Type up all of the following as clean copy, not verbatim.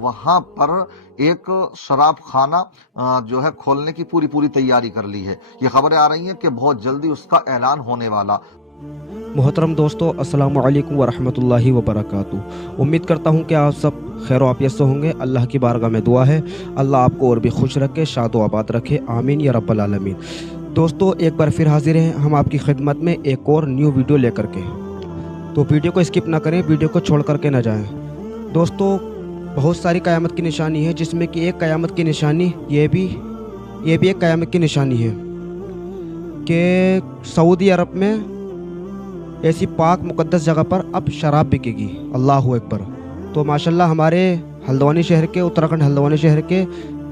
वहां पर एक शराब खाना जो है खोलने की पूरी तैयारी कर ली है। ये खबरें आ रही हैं कि बहुत जल्दी उसका ऐलान होने वाला। मोहतरम दोस्तों, अस्सलामु अलैकुम वरहमतुल्लाहि वबरकातुहू। उम्मीद करता हूँ कि आप सब खैर आफियत से होंगे। अल्लाह की बारगाह में दुआ है, अल्लाह आपको और भी खुश रखे, शाद व आबाद रखे, आमीन या रब्बल आलमीन। दोस्तों, एक बार फिर हाजिर हैं हम आपकी खिदमत में एक और न्यू वीडियो लेकर के। तो वीडियो को स्किप ना करें, वीडियो को छोड़ करके ना जाएं। दोस्तों, बहुत सारी क़यामत की निशानी है, जिसमें कि एक क़यामत की निशानी ये भी एक क़यामत की निशानी है कि सऊदी अरब में ऐसी पाक मुक़द्दस जगह पर अब शराब बिकेगी। अल्लाहु अकबर। तो माशाल्लाह हमारे हल्द्वानी शहर के, उत्तराखंड हल्द्वानी शहर के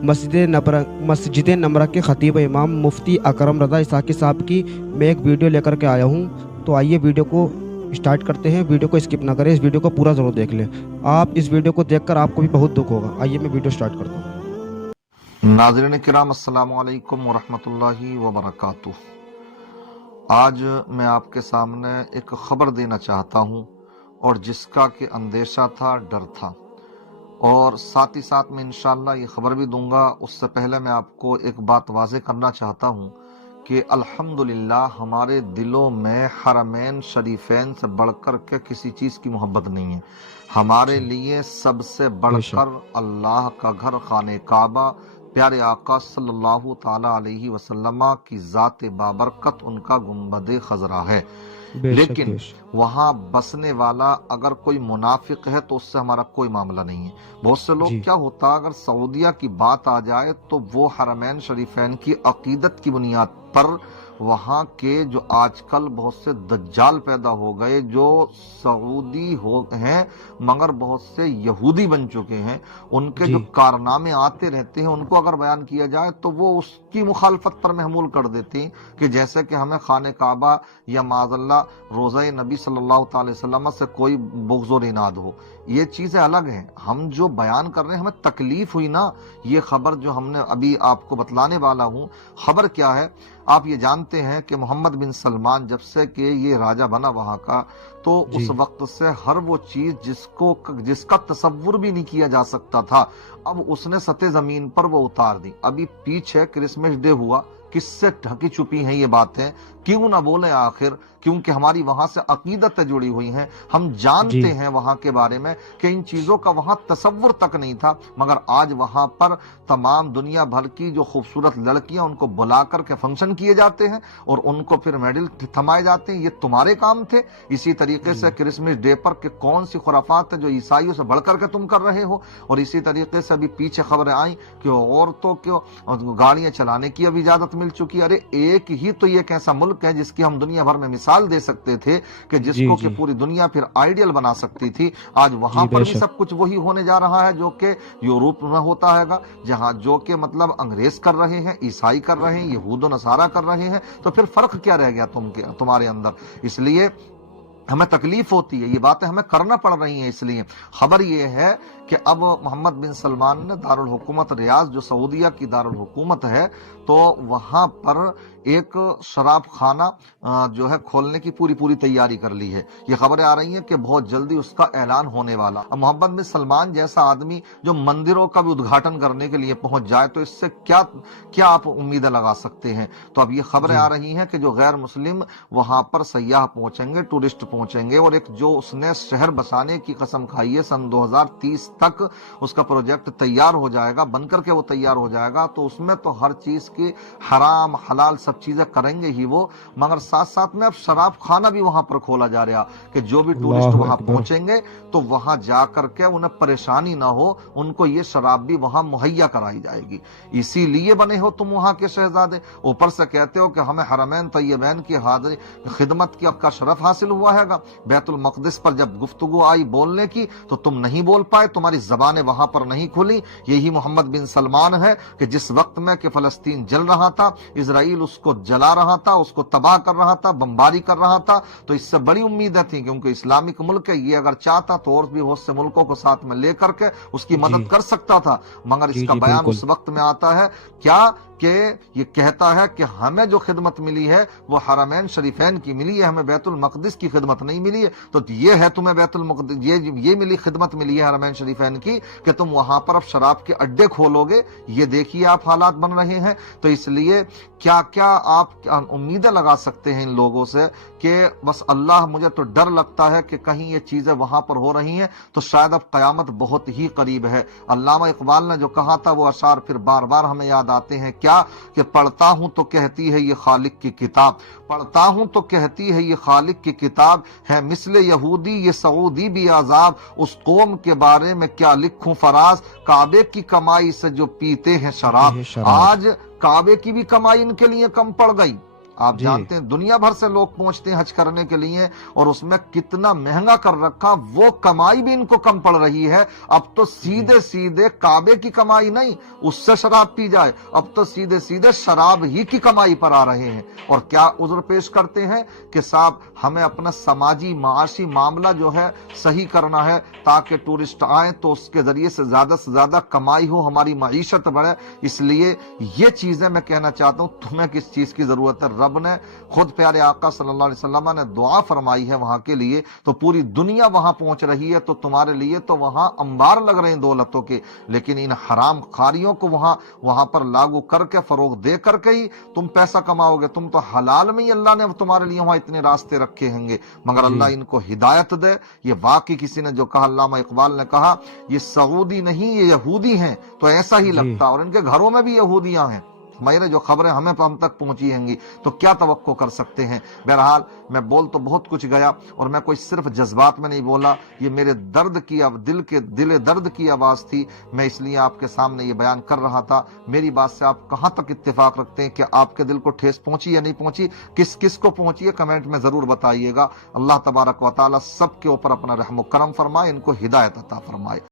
मस्जिद नमरा के खतीब इमाम मुफ्ती अकरम रज़ा इसाकी साहब की मैं एक वीडियो लेकर के आया हूँ। तो आइए वीडियो को स्टार्ट करते हैं। वीडियो को स्किप ना करें, इस वीडियो को पूरा ज़रूर देख लें। आप इस वीडियो को देखकर आपको भी बहुत दुख होगा। आइए मैं वीडियो स्टार्ट करता हूँ। नाज़रीन किराम, अस्सलामु अलैकुम वरहमतुल्लाहि वबरकातुहू। आज मैं आपके सामने एक खबर देना चाहता हूँ, और जिसका कि अंदेशा था, डर था, और साथ ही साथ में इंशाअल्लाह ये खबर भी दूंगा। उससे पहले मैं आपको एक बात वाज़ेह करना चाहता हूँ कि अल्हम्दुलिल्लाह हमारे दिलों में हरमैन शरीफैन से बढ़कर के किसी चीज़ की मोहब्बत नहीं है। हमारे लिए सबसे बढ़कर अल्लाह का घर खाने काबा, प्यारे आका सल्लल्लाहु ताला अलैहि वसल्लम की ज़ात बाबरकत उनका गुंबद खजरा है। लेकिन वहां बसने वाला अगर कोई मुनाफिक है तो उससे हमारा कोई मामला नहीं है। बहुत से लोग क्या होता, अगर सऊदिया की बात आ जाए तो वो हरमैन शरीफैन की अकीदत की बुनियाद पर वहां के जो आजकल बहुत से दज्जाल पैदा हो गए, जो सऊदी हैं मगर बहुत से यहूदी बन चुके हैं, उनके जो कारनामे आते रहते हैं उनको अगर बयान किया जाए तो वो उसकी मुखालफत पर महमूल कर देते हैं कि जैसे कि हमें खाने काबा या माज़ल्ला रोज़ा नबी सल्लल्लाहु अलैहि वसल्लम से कोई बुग़्ज़ और इनाद हो। ये चीज़ें अलग हैं। हम जो बयान कर रहे हैं, हमें तकलीफ हुई ना, ये खबर जो हमने अभी आपको बतलाने वाला हूँ, खबर क्या है आप ये जानते हैं कि मोहम्मद बिन सलमान जब से कि ये राजा बना वहाँ का, तो उस वक्त से हर वो चीज जिसका तसव्वुर भी नहीं किया जा सकता था, अब उसने सतह जमीन पर वो उतार दी। अभी पीछे क्रिसमस डे हुआ, किससे ढकी छुपी हैं ये बातें, क्यों ना बोले आखिर, क्योंकि हमारी वहां से अकीदतें जुड़ी हुई हैं। हम जानते हैं वहां के बारे में कि इन चीजों का वहां तसव्वुर तक नहीं था, मगर आज वहां पर तमाम दुनिया भर की जो खूबसूरत लड़कियां उनको बुला करके फंक्शन किए जाते हैं और उनको फिर मेडल थमाए जाते हैं। ये तुम्हारे काम थे। इसी तरीके से क्रिसमस डे पर कि कौन सी खुराफात है जो ईसाइयों से बढ़ करके तुम कर रहे हो। और इसी तरीके से अभी पीछे खबरें आई कि औरतों को गाड़ियां चलाने की अब इजाजत मिल चुकी। अरे एक ही तो ये कैसा मुल्क है जिसकी हम दुनिया भर में मिसाल दे सकते थे कि जिसको कि पूरी दुनिया फिर आइडियल बना सकती थी। आज वहां पर भी सब कुछ वही होने जा रहा है जो कि यूरोप में होता है, जहां जो कि मतलब अंग्रेज कर रहे हैं, ईसाई कर रहे हैं, यहूद व नसारा कर रहे हैं। तो फिर फर्क क्या रह गया तुम्हारे अंदर। इसलिए हमें तकलीफ होती है, ये बातें हमें करना पड़ रही हैं। इसलिए खबर ये है कि अब मोहम्मद बिन सलमान ने दारुल हुकूमत रियाज, जो सऊदिया की दारुल हुकूमत है, तो वहां पर एक शराब खाना जो है खोलने की पूरी तैयारी कर ली है। ये खबरें आ रही हैं कि बहुत जल्दी उसका ऐलान होने वाला। अब मोहम्मद बिन सलमान जैसा आदमी जो मंदिरों का भी उद्घाटन करने के लिए पहुंच जाए तो इससे क्या आप उम्मीदें लगा सकते हैं। तो अब ये खबरें आ रही हैं कि जो गैर मुस्लिम वहां पर सयाह पहुंचेंगे, टूरिस्ट पहुंचेंगे, और एक जो उसने शहर बसाने की कसम खाई है, सन 2030 तक उसका प्रोजेक्ट तैयार हो जाएगा, बनकर के वो तैयार हो जाएगा। तो उसमें तो हर चीज की हराम हलाल सब चीजें करेंगे ही वो, मगर साथ साथ में अब शराब खाना भी वहां पर खोला जा रहा कि जो भी टूरिस्ट वहां पहुंचेंगे तो वहां जाकर के उन्हें परेशानी ना हो, उनको ये शराब भी वहां मुहैया कराई जाएगी। इसीलिए बने हो तुम वहां के शहजादे। ऊपर से कहते हो कि हमें हरमैन तय्यबैन की हाजिरी खिदमत की आपका शरफ हासिल हुआ है। बैतुल मक़दिस पर जब गुफ्तगू आई बोलने की तो तुम नहीं बोल पाए, तुम्हारी जबानें वहां पर नहीं खुली। यही मोहम्मद बिन सलमान है कि जिस वक्त में कि फलस्तीन जल रहा था, इजराइल उसको जला रहा था, उसको तबाह कर रहा था, बमबारी कर रहा था, तो इससे बड़ी उम्मीदें थी क्योंकि इस्लामिक मुल्क है, ये अगर चाहता तो और भी बहुत से मुल्कों को साथ में लेकर के उसकी मदद कर सकता था। मगर इसका बयान उस वक्त में आता है क्या کہ یہ کہتا ہے کہ ہمیں جو خدمت ملی ہے وہ حرمین شریفین کی ملی ہے، ہمیں بیت المقدس کی خدمت نہیں ملی ہے، تو یہ ہے تمہیں بیت المقدس یہ ملی خدمت ملی ہے حرمین شریفین کی کہ تم وہاں پر اب شراب کے اڈے کھولو گے۔ یہ دیکھیے آپ حالات بن رہے ہیں۔ تو اس لیے کیا کیا آپ امیدیں لگا سکتے ہیں ان لوگوں سے کہ بس اللہ، مجھے تو ڈر لگتا ہے کہ کہیں یہ چیزیں وہاں پر ہو رہی ہیں تو شاید اب قیامت بہت ہی قریب ہے۔ علامہ اقبال نے جو کہا تھا وہ اشعار پھر بار بار ہمیں یاد آتے ہیں، کیا کہ پڑھتا ہوں تو کہتی ہے یہ خالق کی کتاب، پڑھتا ہوں تو کہتی ہے یہ خالق کی کتاب، ہے مثل یہودی یہ سعودی بھی عذاب، اس قوم کے بارے میں کیا لکھوں فراز، کعبے کی کمائی سے جو پیتے ہیں شراب۔ آج کعبے کی بھی کمائی ان کے لیے کم پڑ گئی۔ آپ جانتے ہیں دنیا بھر سے لوگ پہنچتے ہیں حج کرنے کے لیے، اور اس میں کتنا مہنگا کر رکھا، وہ کمائی بھی ان کو کم پڑ رہی ہے۔ اب تو سیدھے سیدھے کعبے کی کمائی نہیں، اس سے شراب پی جائے، اب تو سیدھے سیدھے شراب ہی کی کمائی پر آ رہے ہیں۔ اور کیا عذر پیش کرتے ہیں کہ صاحب ہمیں اپنا سماجی معاشی معاملہ جو ہے صحیح کرنا ہے تاکہ ٹورسٹ آئیں تو اس کے ذریعے سے زیادہ کمائی ہو، ہماری معیشت بڑھے۔ اس لیے یہ چیزیں میں کہنا چاہتا ہوں، تمہیں کس چیز کی ضرورت ہے؟ رب نے خود پیارے آقا صلی اللہ علیہ وسلم نے دعا فرمائی ہے وہاں کے لیے، تو پوری دنیا وہاں پہنچ رہی ہے، تو تمہارے لیے تو وہاں انبار لگ رہے ہیں دولتوں کے، لیکن ان حرام خاریوں کو وہاں پر لاگو کر کے، فروغ دے کر کے ہی تم پیسہ کماؤ گے۔ تم تو حلال میں ہی اللہ نے تمہارے لیے وہاں اتنے راستے رکھے ہیں گے، مگر اللہ ان کو ہدایت دے۔ یہ واقعی کسی نے جو کہا، علامہ اقبال نے کہا، یہ سعودی نہیں یہ یہودی ہیں، تو ایسا ہی لگتا، اور ان کے گھروں میں بھی یہودیاں ہیں۔ میرے جو خبریں ہم تک پہنچی ہیں گی تو کیا توقع کر سکتے ہیں۔ بہرحال میں بول تو بہت کچھ گیا، اور میں کوئی صرف جذبات میں نہیں بولا، یہ میرے دل درد کی آواز تھی، میں اس لیے آپ کے سامنے یہ بیان کر رہا تھا۔ میری بات سے آپ کہاں تک اتفاق رکھتے ہیں کہ آپ کے دل کو ٹھیس پہنچی یا نہیں پہنچی؟ کس کو پہنچی ہے کمنٹ میں ضرور بتائیے گا۔ اللہ تبارک و تعالی سب کے اوپر اپنا رحم و کرم فرمائے، ان کو ہدایت عطا فرمائے۔